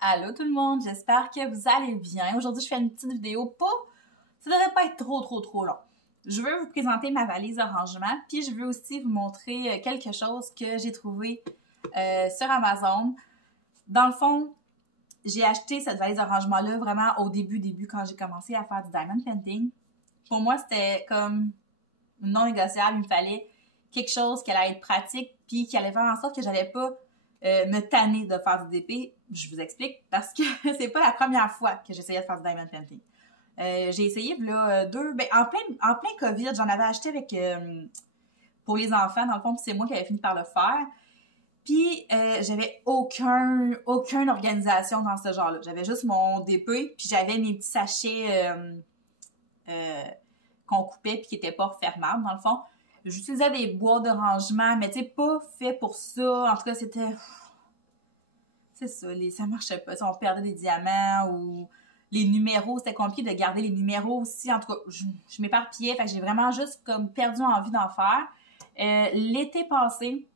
Allô tout le monde, j'espère que vous allez bien. Aujourd'hui, je fais une petite vidéo ça devrait pas être trop long. Je veux vous présenter ma valise de rangement, puis je veux aussi vous montrer quelque chose que j'ai trouvé sur Amazon. Dans le fond, j'ai acheté cette valise de rangement-là vraiment au début quand j'ai commencé à faire du diamond painting. Pour moi, c'était comme non négociable. Il me fallait quelque chose qui allait être pratique, puis qui allait faire en sorte que j'allais pas me tanner de faire du DP. Je vous explique, parce que c'est pas la première fois que j'essayais de faire du diamond painting. J'ai essayé là, en plein COVID, j'en avais acheté avec pour les enfants, dans le fond, c'est moi qui avais fini par le faire. Puis j'avais aucune organisation dans ce genre-là. J'avais juste mon DP, puis j'avais mes petits sachets qu'on coupait puis qui n'étaient pas refermables, dans le fond. J'utilisais des boîtes de rangement, mais tu sais, pas fait pour ça. En tout cas, c'était... C'est ça, ça marchait pas. On perdait des diamants ou les numéros. C'était compliqué de garder les numéros aussi. En tout cas, je m'éparpillais. Fait que j'ai vraiment juste comme perdu envie d'en faire. L'été passé,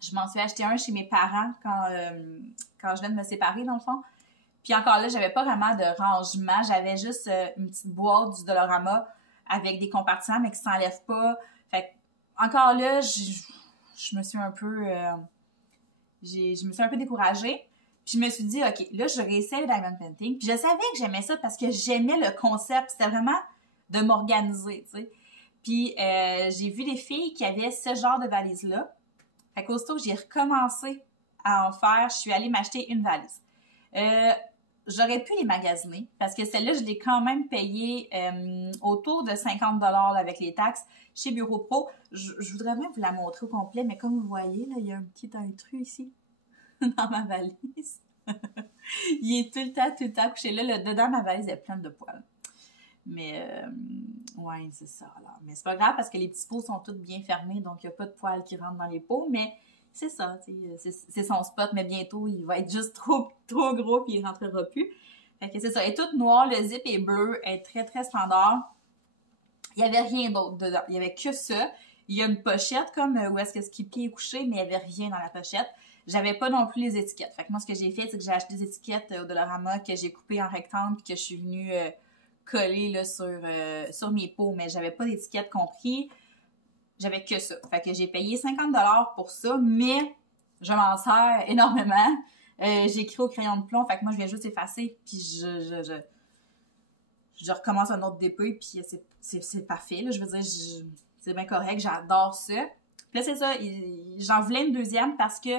je m'en suis acheté un chez mes parents quand je viens de me séparer, dans le fond. Puis encore là, j'avais pas vraiment de rangement. J'avais juste une petite boîte du Dollarama avec des compartiments, mais qui s'enlèvent pas. Fait que, encore là, je me suis un peu... je me suis un peu découragée. Puis je me suis dit, OK, là, je réessaye le diamond painting. Puis je savais que j'aimais ça parce que j'aimais le concept. C'était vraiment de m'organiser, tu sais. Puis j'ai vu les filles qui avaient ce genre de valise-là. Fait qu'aussitôt que j'ai recommencé à en faire, je suis allée m'acheter une valise. J'aurais pu les magasiner parce que celle-là, je l'ai quand même payée autour de 50 $ avec les taxes chez Bureau Pro. Je voudrais même vous la montrer au complet, mais comme vous voyez, là, il y a un petit intrus ici dans ma valise. Il est tout le temps couché là. Dedans, ma valise est pleine de poils. Mais, ouais, c'est ça. Alors. Mais c'est pas grave parce que les petits pots sont tous bien fermés, donc il n'y a pas de poils qui rentrent dans les pots, mais c'est ça, c'est son spot, mais bientôt, il va être juste trop gros puis il rentrera plus. Fait que c'est ça. Elle est toute noire, le zip est bleu, elle est très standard. Il n'y avait rien d'autre dedans. Il n'y avait que ça. Il y a une pochette comme où est-ce que Skippy est couché, mais il n'y avait rien dans la pochette. J'avais pas non plus les étiquettes. Fait que moi, ce que j'ai fait, c'est que j'ai acheté des étiquettes au Dollarama que j'ai coupées en rectangle puis que je suis venue coller là, sur mes pots, mais j'avais pas d'étiquette compris. J'avais que ça. Fait que j'ai payé 50 $ pour ça, mais je m'en sers énormément. J'ai écrit au crayon de plomb, fait que moi, je viens juste effacer, puis je recommence un autre DP, puis c'est parfait, là. Je veux dire, c'est bien correct, j'adore ça. Puis là, c'est ça, j'en voulais une deuxième parce que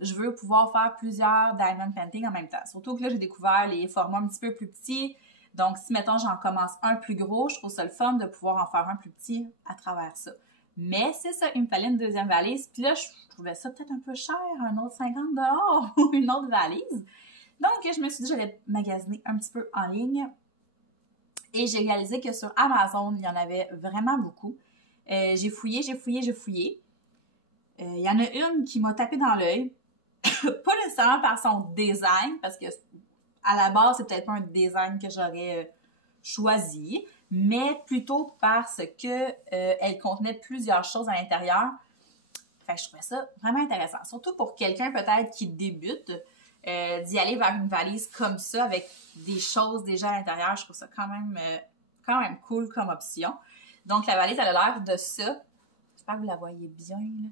je veux pouvoir faire plusieurs diamond painting en même temps. Surtout que là, j'ai découvert les formats un petit peu plus petits. Donc, si, mettons, j'en commence un plus gros, je trouve ça le fun de pouvoir en faire un plus petit à travers ça. Mais c'est ça, il me fallait une deuxième valise. Puis là, je trouvais ça peut-être un peu cher, un autre 50 $ ou une autre valise. Donc, je me suis dit que j'allais magasiner un petit peu en ligne. Et j'ai réalisé que sur Amazon, il y en avait vraiment beaucoup. J'ai fouillé. Il y en a une qui m'a tapé dans l'œil. Pas nécessairement par son design, parce que à la base, c'est peut-être pas un design que j'aurais choisi, mais plutôt parce que elle contenait plusieurs choses à l'intérieur. Fait que je trouvais ça vraiment intéressant. Surtout pour quelqu'un peut-être qui débute, d'y aller vers une valise comme ça, avec des choses déjà à l'intérieur, je trouve ça quand même cool comme option. Donc la valise, elle a l'air de ça. J'espère que vous la voyez bien, là.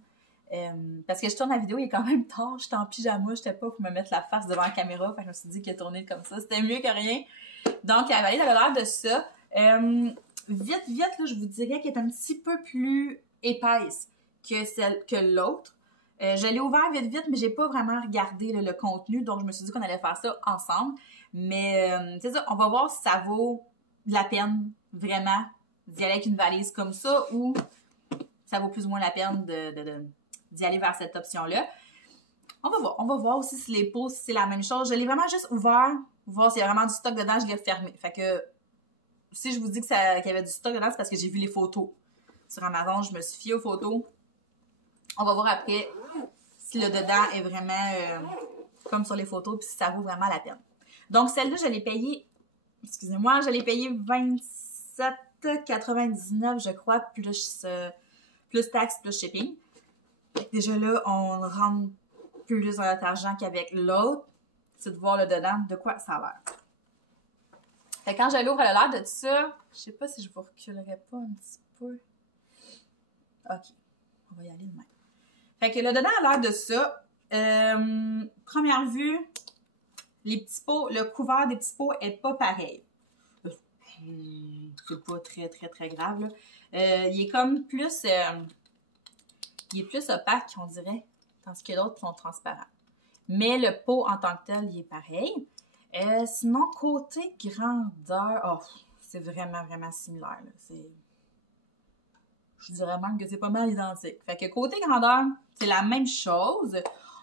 Parce que je tourne la vidéo, il est quand même tard, j'étais en pyjama, j'étais pas pour me mettre la face devant la caméra, fait que je me suis dit que tourner comme ça, c'était mieux que rien. Donc la valise, elle a l'air de ça. Vite, là, je vous dirais qu'elle est un petit peu plus épaisse que l'autre. Je l'ai ouvert vite, mais j'ai pas vraiment regardé là, le contenu, donc je me suis dit qu'on allait faire ça ensemble. Mais c'est ça, on va voir si ça vaut de la peine, vraiment, d'y aller avec une valise comme ça, ou ça vaut plus ou moins la peine d'y aller vers cette option-là. On va voir aussi si les pots, si c'est la même chose. Je l'ai vraiment juste ouvert, voir s'il y a vraiment du stock dedans, je l'ai refermé. Fait que si je vous dis qu'il y avait du stock dedans, c'est parce que j'ai vu les photos. Sur Amazon, je me suis fiée aux photos. On va voir après si le dedans est vraiment comme sur les photos, puis si ça vaut vraiment la peine. Donc celle-là, je l'ai payée, excusez-moi, je l'ai payée 27,99 je crois, plus taxes, plus shipping. Déjà là, on rentre plus dans notre argent qu'avec l'autre. c'est de voir le dedans, de quoi ça a l'air. Fait que quand je l'ouvre, elle a l'air de ça. Je sais pas si je vous reculerai pas un petit peu. OK. On va y aller de même. Fait que le dedans a l'air de ça. Première vue, les petits pots, le couvert des petits pots est pas pareil. C'est pas très, très, très grave, là. Il est comme plus... il est plus opaque, on dirait, tandis que d'autres sont transparents. Mais le pot en tant que tel, il est pareil. Sinon, côté grandeur, oh, c'est vraiment, vraiment similaire. Je dirais même que c'est pas mal identique. Fait que côté grandeur, c'est la même chose.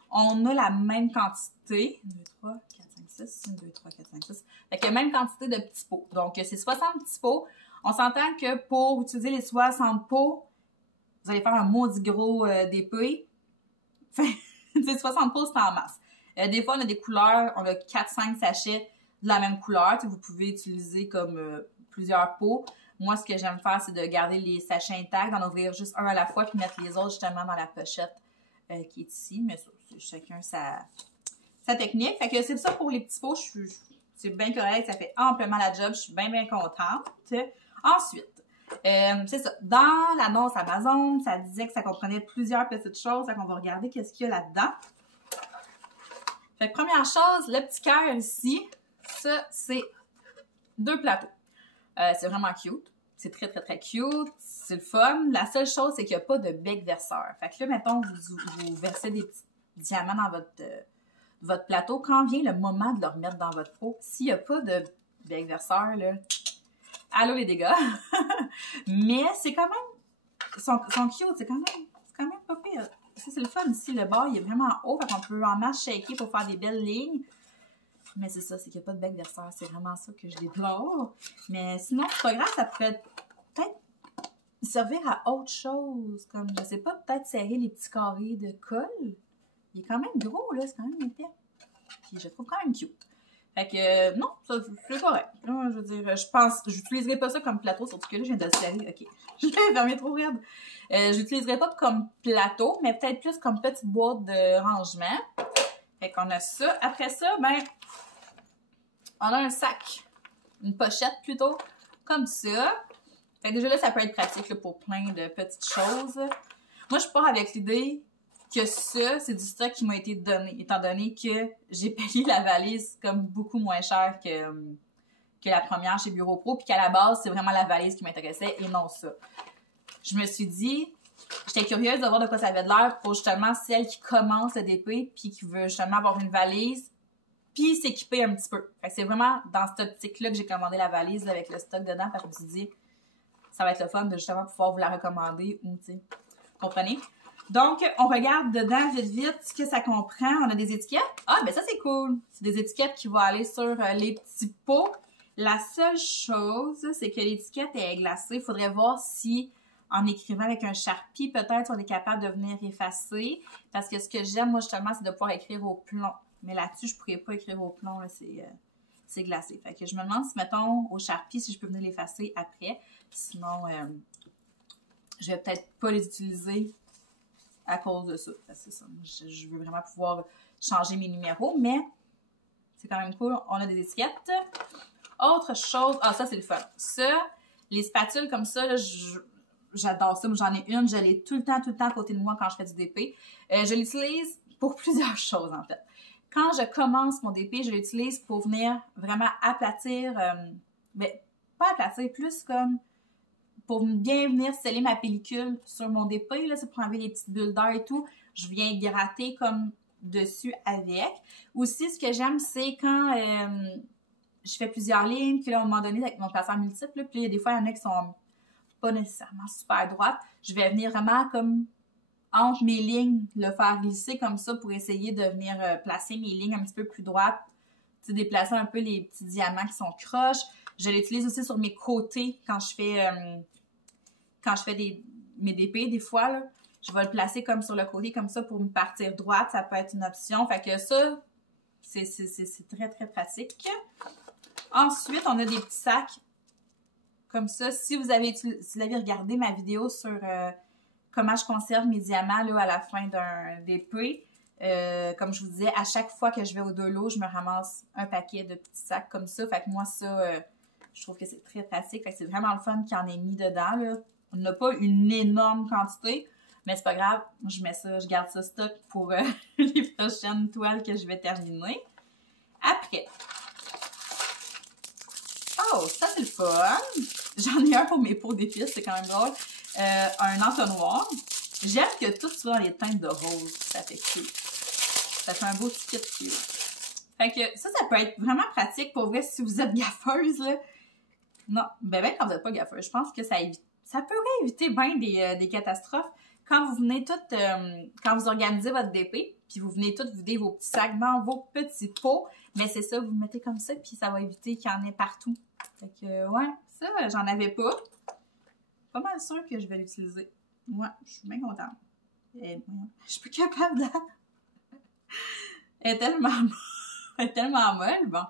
On a la même quantité. 1, 2, 3, 4, 5, 6. 1, 2, 3, 4, 5, 6. Fait que même quantité de petits pots. Donc, c'est 60 petits pots. On s'entend que pour utiliser les 60 pots, vous allez faire un maudit gros d'épée. Fait 60 pots, c'est en masse. Des fois, on a des couleurs, on a 4-5 sachets de la même couleur. Vous pouvez utiliser comme plusieurs pots. Moi, ce que j'aime faire, c'est de garder les sachets intacts, d'en ouvrir juste un à la fois, puis mettre les autres justement dans la pochette qui est ici. Mais ça, c'est chacun sa technique. Fait que c'est ça pour les petits pots. C'est bien correct, ça fait amplement la job. Je suis bien, bien contente. Ensuite, c'est ça. Dans l'annonce Amazon, ça disait que ça comprenait plusieurs petites choses. Fait qu'on va regarder qu'est-ce qu'il y a là-dedans. Fait que première chose, le petit cœur ici, ça, c'est 2 plateaux. C'est vraiment cute. C'est très, très, très cute. C'est le fun. La seule chose, c'est qu'il n'y a pas de bec verseur. Fait que là, mettons, vous versez des petits diamants dans votre plateau. Quand vient le moment de le remettre dans votre pot, s'il n'y a pas de bec verseur, là, allô les dégâts. Mais c'est quand même, sont cute, c'est quand même pas pire. C'est le fun ici, le bord il est vraiment haut, fait qu'on peut en masse shaker pour faire des belles lignes. Mais c'est ça, c'est qu'il n'y a pas de bec verseur, c'est vraiment ça que je déplore. Mais sinon, c'est pas grave, ça pourrait peut-être servir à autre chose, comme, je sais pas, peut-être serrer les petits carrés de colle. Il est quand même gros, là, c'est quand même épais. Puis je le trouve quand même cute. Fait que, non, ça, c'est correct. Là, je veux dire, j'utiliserai pas ça comme plateau, surtout que là, je viens de le serrer. OK. Je l'ai fermé trop raide. J'utiliserai pas comme plateau, mais peut-être plus comme petite boîte de rangement. Fait qu'on a ça. Après ça, ben, on a un sac. Une pochette, plutôt, comme ça. Fait que déjà là, ça peut être pratique là, pour plein de petites choses. Moi, je pars avec l'idée que ça, c'est du stock qui m'a été donné, étant donné que j'ai payé la valise comme beaucoup moins cher que la première chez Bureau Pro, puis qu'à la base, c'est vraiment la valise qui m'intéressait et non ça. Je me suis dit, j'étais curieuse de voir de quoi ça avait de l'air pour justement celle qui commence le DP, puis qui veut justement avoir une valise, puis s'équiper un petit peu. Fait que c'est vraiment dans cette optique-là que j'ai commandé la valise là, avec le stock dedans, parce que je me suis dit, ça va être le fun de justement pouvoir vous la recommander ou, tu sais, comprenez? Donc, on regarde dedans vite vite ce que ça comprend. On a des étiquettes. Ah, ben ça, c'est cool. C'est des étiquettes qui vont aller sur les petits pots. La seule chose, c'est que l'étiquette est glacée. Il faudrait voir si, en écrivant avec un Sharpie, peut-être on est capable de venir effacer. Parce que ce que j'aime, moi, justement, c'est de pouvoir écrire au plomb. Mais là-dessus, je ne pourrais pas écrire au plomb. C'est glacé. Fait que je me demande si, mettons, au Sharpie, si je peux venir l'effacer après. Sinon, je vais peut-être pas les utiliser à cause de ça. C'est ça. Je veux vraiment pouvoir changer mes numéros, mais c'est quand même cool. On a des étiquettes. Autre chose, ah ça c'est le fun. Ça, les spatules comme ça, là, j'adore ça. Moi j'en ai une, je l'ai tout le temps à côté de moi quand je fais du DP. Je l'utilise pour plusieurs choses en fait. Quand je commence mon DP, je l'utilise pour venir vraiment aplatir, ben pas aplatir, plus comme pour bien venir sceller ma pellicule sur mon DP, là, c'est pour enlever les petites bulles d'air et tout. Je viens gratter comme dessus avec. Aussi, ce que j'aime, c'est quand je fais plusieurs lignes, puis là, à un moment donné, avec mon placeur multiple, puis là, des fois, il y en a qui sont pas nécessairement super droites. Je vais venir vraiment comme entre mes lignes, le faire glisser comme ça pour essayer de venir placer mes lignes un petit peu plus droites. Tu sais, déplacer un peu les petits diamants qui sont croches. Je l'utilise aussi sur mes côtés quand je fais mes DP, des fois, là, je vais le placer comme sur le côté, comme ça, pour me partir droite. Ça peut être une option. Fait que ça, c'est très, très pratique. Ensuite, on a des petits sacs comme ça. Si vous avez regardé ma vidéo sur comment je conserve mes diamants là, à la fin d'un DP, Comme je vous disais, à chaque fois que je vais au Dolo, je me ramasse un paquet de petits sacs comme ça. Fait que moi, ça, je trouve que c'est très pratique. Fait que c'est vraiment le fun qu'il y en ait mis dedans, là. On n'a pas une énorme quantité, mais c'est pas grave. Je mets ça, je garde ça stock pour les prochaines toiles que je vais terminer. Après. Oh, ça c'est le fun. J'en ai un pour mes pots d'épices, c'est quand même drôle. Un entonnoir. J'aime que tout soit dans les teintes de rose. Ça fait cute. Ça fait un beau petit kit cute. Fait que ça peut être vraiment pratique pour vrai si vous êtes gaffeuse, là. Non, ben quand vous n'êtes pas gaffeuse, je pense que ça pourrait éviter bien des catastrophes. Quand vous venez toutes, quand vous organisez votre DP, puis vous venez toutes vider vos petits sacs dans vos petits pots, mais c'est ça, vous le mettez comme ça, puis ça va éviter qu'il y en ait partout. Fait que, ouais, ça, j'en avais pas. Pas mal sûr que je vais l'utiliser. Ouais, je suis bien contente. Je suis pas capable de... Elle est tellement molle, bon.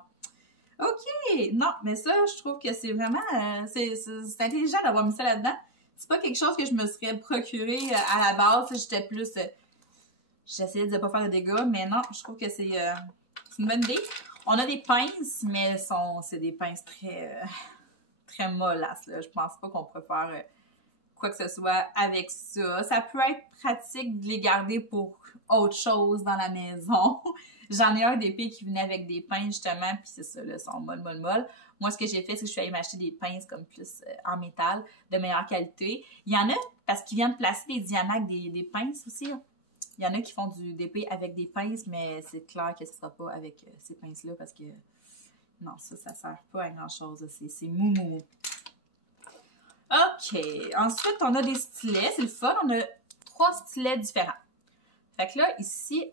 OK! Non, mais ça, je trouve que c'est vraiment... c'est intelligent d'avoir mis ça là-dedans. C'est pas quelque chose que je me serais procuré à la base. J'étais plus... j'essayais de ne pas faire de dégâts, mais non, je trouve que c'est une bonne idée. On a des pinces, mais c'est des pinces très mollasses, là. Je pense pas qu'on pourrait faire quoi que ce soit avec ça. Ça peut être pratique de les garder pour autre chose dans la maison. J'en ai un d'épée qui venait avec des pinces, justement, puis c'est ça, là, sont molles. Moi, ce que j'ai fait, c'est que je suis allée m'acheter des pinces comme plus en métal, de meilleure qualité. Il y en a, parce qu'ils viennent placer des diamants avec des pinces aussi, là. Il y en a qui font du DP avec des pinces, mais c'est clair que ce ne sera pas avec ces pinces-là, parce que, non, ça ne sert pas à grand-chose. C'est mou. OK. Ensuite, on a des stylets. C'est le fun. On a 3 stylets différents. Fait que là, ici,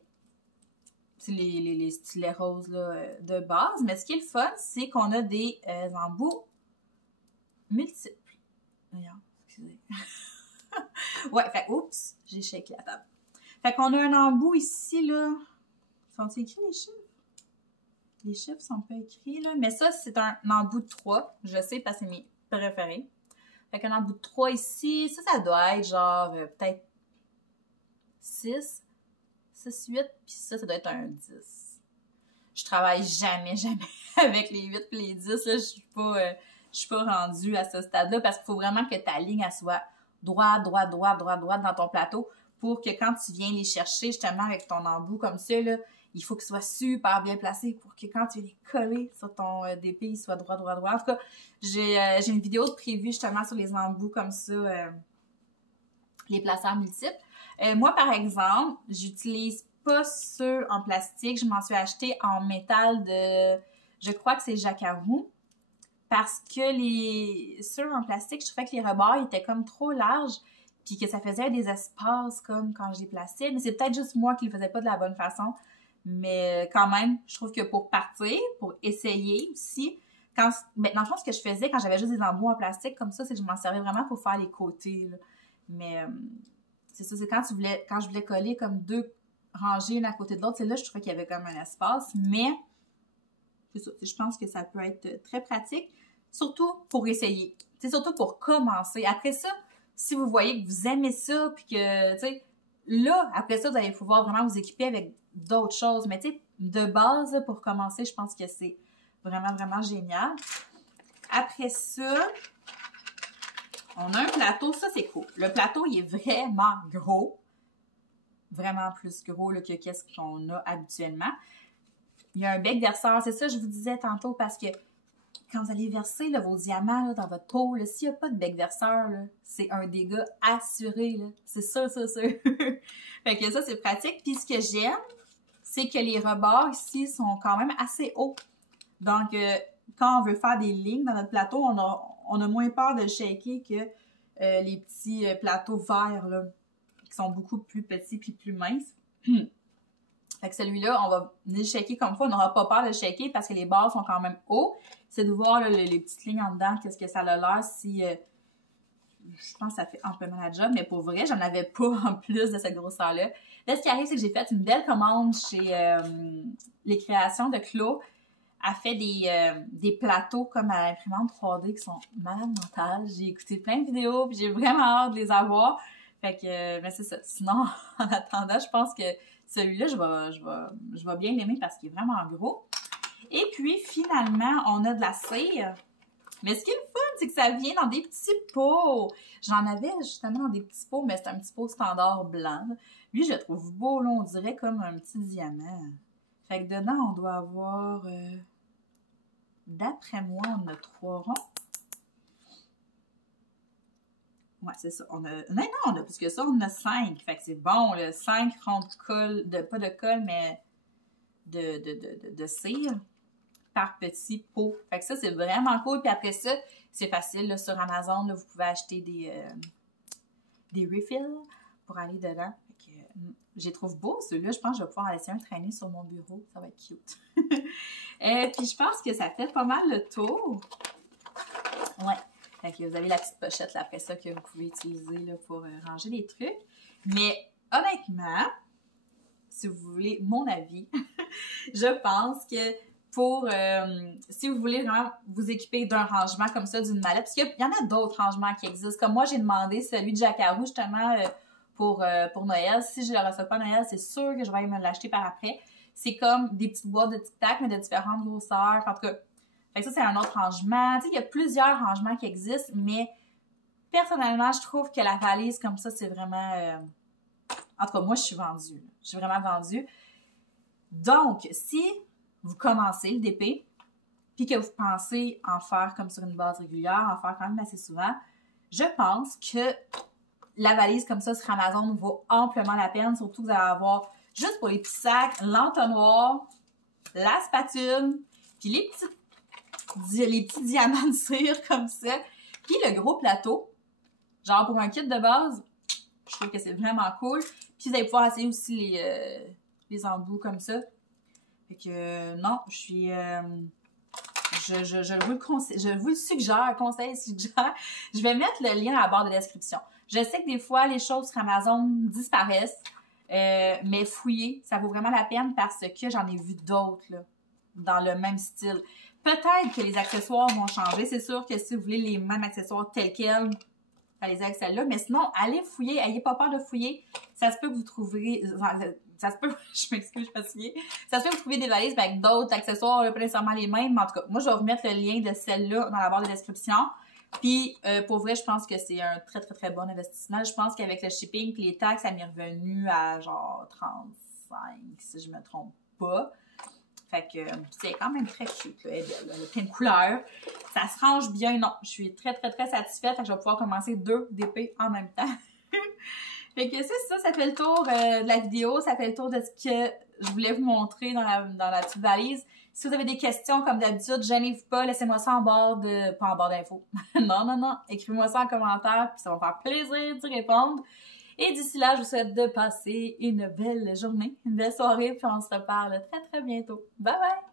c'est les stylets roses là, de base. Mais ce qui est le fun, c'est qu'on a des embouts multiples. Regarde, excusez. Ouais, fait oups, j'ai shaké la table. Fait qu'on a un embout ici, là. Sont-ils écrits les chiffres? Les chiffres sont pas écrits, là. Mais ça, c'est un embout de 3. Je sais parce que c'est mes préférés. Fait qu'un embout de 3 ici, ça doit être genre peut-être 6, 8, puis ça doit être un 10. Je travaille jamais avec les 8 et les 10, là. Je suis pas rendue à ce stade-là parce qu'il faut vraiment que ta ligne, elle soit droite dans ton plateau pour que quand tu viens les chercher, justement, avec ton embout comme ça, là, il faut qu'il soit super bien placé pour que quand tu les coller sur ton DP, il soit droit. En tout cas, j'ai une vidéo de prévue justement sur les embouts comme ça, les placeurs multiples. Moi, par exemple, j'utilise pas ceux en plastique. Je m'en suis acheté en métal de... Je crois que c'est Jacquarou. Parce que ceux en plastique, je trouvais que les rebords étaient comme trop larges puis que ça faisait des espaces comme quand je les plaçais. Mais c'est peut-être juste moi qui le faisais pas de la bonne façon. Mais quand même, je trouve que pour partir, pour essayer aussi, mais dans le fond, ce que je faisais quand j'avais juste des embouts en plastique comme ça, c'est que je m'en servais vraiment pour faire les côtés, là. Mais c'est ça, c'est quand je voulais coller comme 2 rangées une à côté de l'autre, c'est là je trouvais qu'il y avait comme un espace, mais c'est ça, je pense que ça peut être très pratique, surtout pour essayer, c'est surtout pour commencer. Après ça, si vous voyez que vous aimez ça, puis que, tu sais, là, après ça, vous allez pouvoir vraiment vous équiper avec d'autres choses. Mais tu sais, de base, là, pour commencer, je pense que c'est vraiment génial. Après ça, on a un plateau. Ça, c'est cool. Le plateau, il est vraiment gros. Vraiment plus gros là, que qu'est-ce qu'on a habituellement. Il y a un bec verseur. C'est ça, je vous disais tantôt, parce que quand vous allez verser là, vos diamants là, dans votre pot, s'il n'y a pas de bec verseur, c'est un dégât assuré. C'est sûr. Fait que ça, c'est pratique. Puis ce que j'aime, c'est que les rebords ici sont quand même assez hauts. Donc, quand on veut faire des lignes dans notre plateau, on a moins peur de le shaker que les petits plateaux verts, là, qui sont beaucoup plus petits puis plus minces. Fait que celui-là, on va venir le shaker comme ça. On n'aura pas peur de le shaker parce que les bords sont quand même hauts. C'est de voir là, les petites lignes en dedans, qu'est-ce que ça a l'air si... je pense que ça fait amplement la job, mais pour vrai, j'en avais pas en plus de cette grosseur-là. Là, ce qui arrive, c'est que j'ai fait une belle commande chez les créations de Claude. Elle fait des plateaux comme à l'imprimante 3D qui sont malades mentales. J'ai écouté plein de vidéos, puis j'ai vraiment hâte de les avoir. Fait que, ben c'est ça. Sinon, en attendant, je pense que celui-là, je vais bien l'aimer parce qu'il est vraiment gros. Et puis, finalement, on a de la cire. Mais ce qui est le fun, c'est que ça vient dans des petits pots. J'en avais justement dans des petits pots, mais c'est un petit pot standard blanc. Lui, je le trouve beau, là, on dirait comme un petit diamant. Fait que dedans, on doit avoir... d'après moi, on a 3 ronds. Ouais, c'est ça. On a... Non, on a plus que ça, on a 5. Fait que c'est bon, là. 5 ronds de colle, pas de colle, mais de cire par petit pot. Fait que ça, c'est vraiment cool. Puis après ça, c'est facile, là, sur Amazon, là, vous pouvez acheter des refills pour aller dedans. Fait que, je les trouve beaux, ceux-là. Je pense que je vais pouvoir en laisser un traîner sur mon bureau. Ça va être cute. Puis je pense que ça fait pas mal le tour. Ouais. Fait que vous avez la petite pochette là, après ça que vous pouvez utiliser là, pour ranger des trucs. Mais honnêtement, si vous voulez mon avis, je pense que pour, si vous voulez vraiment vous équiper d'un rangement comme ça, d'une mallette, parce qu'il y en a d'autres rangements qui existent. Comme moi, j'ai demandé celui de Jackaroo justement pour Noël. Si je ne le reçois pas Noël, c'est sûr que je vais aller me l'acheter par après. C'est comme des petites boîtes de tic-tac, mais de différentes grosseurs. En tout cas, fait que ça, c'est un autre rangement. Tu sais, il y a plusieurs rangements qui existent, mais personnellement, je trouve que la valise comme ça, c'est vraiment... En tout cas, moi, je suis vendue. Là. Je suis vraiment vendue. Donc, si vous commencez le DP, puis que vous pensez en faire comme sur une base régulière, en faire quand même assez souvent, je pense que la valise comme ça sur Amazon vaut amplement la peine, surtout que vous allez avoir, juste pour les petits sacs, l'entonnoir, la spatule, puis les petits diamants de cire comme ça, puis le gros plateau, genre pour un kit de base, je trouve que c'est vraiment cool. Puis vous allez pouvoir essayer aussi les embouts comme ça. Fait que non, je suis... je vous le suggère, suggère. Je vais mettre le lien à la barre de description. Je sais que des fois, les choses sur Amazon disparaissent, mais fouiller, ça vaut vraiment la peine parce que j'en ai vu d'autres là, dans le même style. Peut-être que les accessoires vont changer. C'est sûr que si vous voulez les mêmes accessoires tels quels, allez-y avec celle-là. Mais sinon, allez fouiller. Ayez pas peur de fouiller. Ça se peut que vous trouverez... Ça se peut... Je m'excuse, je me souviens. Ça se peut que vous trouviez des valises avec d'autres accessoires, là, pas nécessairement les mêmes. Mais en tout cas, moi, je vais vous mettre le lien de celle-là dans la barre de description. Puis, pour vrai, je pense que c'est un très, très, très bon investissement. Je pense qu'avec le shipping et les taxes, ça m'est revenu à genre 35, si je me trompe pas. Fait que c'est quand même très cute, là. Elle est belle, là. Elle a plein de couleurs. Ça se range bien. Non, je suis très, très, très satisfaite. Fait que je vais pouvoir commencer 2 DP en même temps. Fait que c'est ça, ça fait le tour de la vidéo. Ça fait le tour de ce que je voulais vous montrer dans la petite valise. Si vous avez des questions, comme d'habitude, gênez-vous pas. Laissez-moi ça en barre de... Pas en barre d'infos. non. Écrivez-moi ça en commentaire, puis ça va me faire plaisir d'y répondre. Et d'ici là, je vous souhaite de passer une belle journée, une belle soirée, puis on se reparle très, très bientôt. Bye bye!